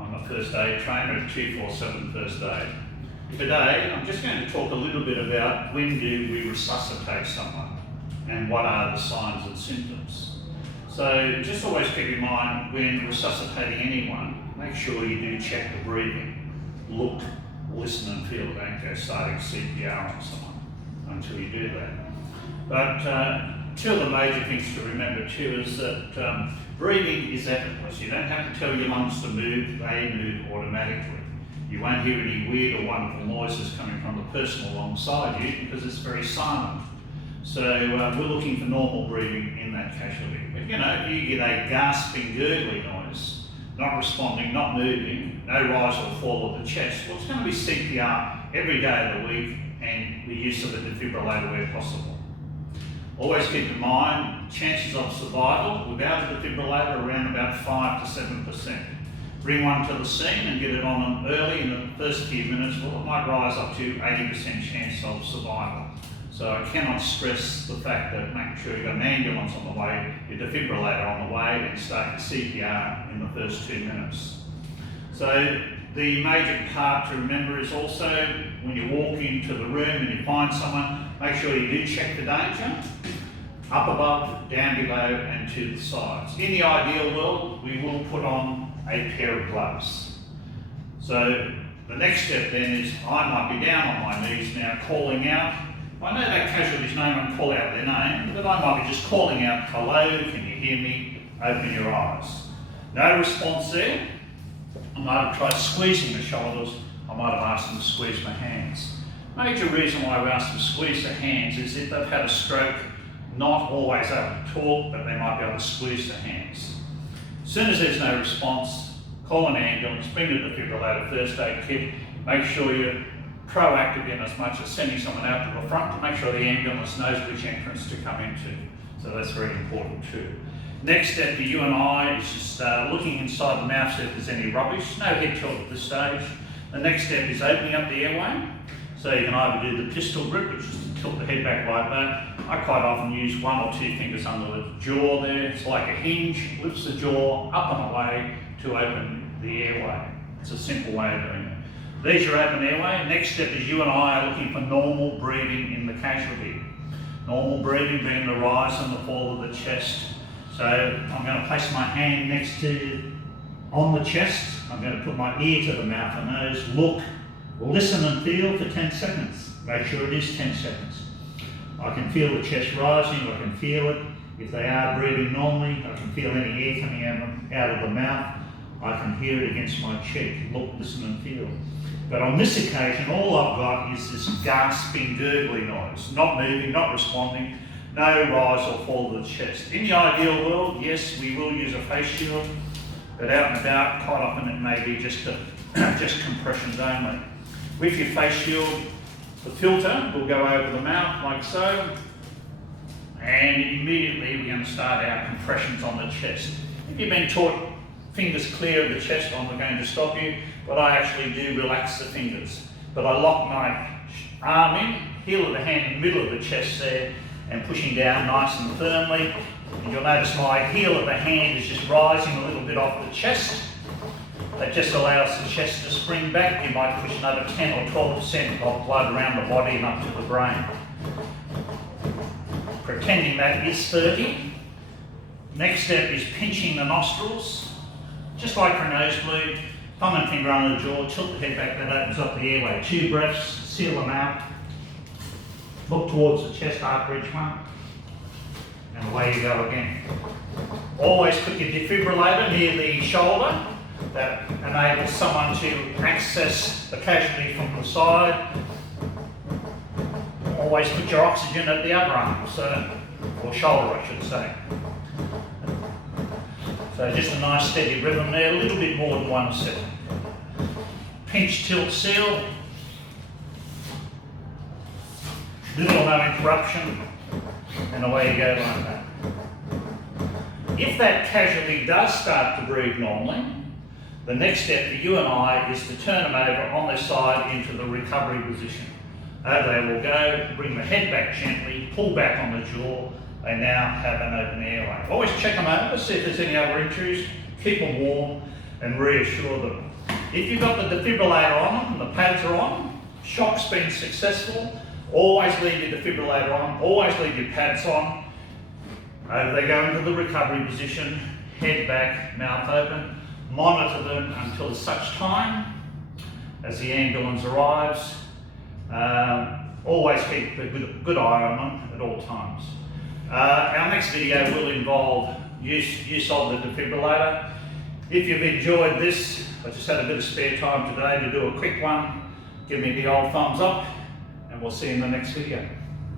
I'm a first aid trainer at 247 First Aid. Today, I'm just going to talk a little bit about when do we resuscitate someone and what are the signs and symptoms. So just always keep in mind when resuscitating anyone, make sure you do check the breathing. Look, listen and feel. Don't go starting CPR on someone until you do that. But two of the major things to remember too is that breathing is effortless. You don't have to tell your lungs to move, they move automatically. You won't hear any weird or wonderful noises coming from the person alongside you because it's very silent. So we're looking for normal breathing in that casualty. But if you get a gasping, gurgly noise, not responding, not moving, no rise or fall of the chest, well, it's going to be CPR every day of the week and the use of a defibrillator where possible. Always keep in mind, chances of survival without a defibrillator are around about 5 to 7%. Bring one to the scene and get it on them early in the first few minutes, well, it might rise up to 80% chance of survival. So I cannot stress the fact that making sure you've got an ambulance on the way, your defibrillator on the way, and start your CPR in the first 2 minutes. So the major part to remember is also when you walk into the room and you find someone, make sure you do check the danger, up above, down below and to the sides. In the ideal world, we will put on a pair of gloves. So the next step then is I might be down on my knees now calling out. I know that casualty's name and call out their name, but I might be just calling out, hello, can you hear me? Open your eyes. No response there. I might have tried squeezing the shoulders. I might have asked them to squeeze my hands. Major reason why we ask them to squeeze their hands is if they've had a stroke, not always able to talk, but they might be able to squeeze their hands. As soon as there's no response, call an ambulance, bring the defibrillator first aid kit, make sure you're proactive in as much as sending someone out to the front to make sure the ambulance knows which entrance to come into. So that's very important too. Next step for you and I is just looking inside the mouth, see if there's any rubbish. No head tilt at this stage. The next step is opening up the airway. So you can either do the pistol grip, which is to tilt the head back like that. I quite often use 1 or 2 fingers under the jaw there. It's like a hinge, lifts the jaw up and away to open the airway. It's a simple way of doing it. There's your open airway. Next step is you and I are looking for normal breathing in the casualty. Normal breathing being the rise and the fall of the chest. So I'm going to place my hand next to on the chest. I'm going to put my ear to the mouth and nose. Look, listen and feel for 10 seconds. Make sure it is 10 seconds. I can feel the chest rising. I can feel it. If they are breathing normally, I can feel any air coming out of the mouth. I can hear it against my cheek. Look, listen and feel. But on this occasion, all I've got is this gasping, gurgly noise. Not moving, not responding, no rise or fall of the chest. In the ideal world, yes, we will use a face shield, but out and about, quite often it may be just compressions only. With your face shield, the filter will go over the mouth like so, and immediately we're going to start our compressions on the chest. If you've been taught fingers clear of the chest, I'm going to stop you, but I actually do relax the fingers. But I lock my arm in, heel of the hand in the middle of the chest there, and pushing down nice and firmly. And you'll notice my heel of the hand is just rising a little bit off the chest. That just allows the chest to spring back. You might push another 10 or 12% of blood around the body and up to the brain. Pretending that is 30. Next step is pinching the nostrils. Just like for a nosebleed, thumb and finger under the jaw, tilt the head back, that opens up the airway. 2 breaths, seal them out. Look towards the chest after each one. And away you go again. Always put your defibrillator near the shoulder. That enables someone to access the casualty from the side. Always put your oxygen at the other arm, or shoulder I should say. So just a nice steady rhythm there, a little bit more than 1 second. Pinch, tilt, seal. Little or no interruption, and away you go like that. If that casualty does start to breathe normally, the next step for you and I is to turn them over on their side into the recovery position. Over they will go, bring the head back gently, pull back on the jaw. They now have an open airway. Always check them over, see if there's any other injuries, keep them warm and reassure them. If you've got the defibrillator on and the pads are on, shock's been successful, always leave your defibrillator on, always leave your pads on. They go into the recovery position, head back, mouth open, monitor them until such time as the ambulance arrives. Always keep a good eye on them at all times. Our next video will involve use of the defibrillator. If you've enjoyed this, I just had a bit of spare time today to do a quick one. Give me the old thumbs up and we'll see you in the next video.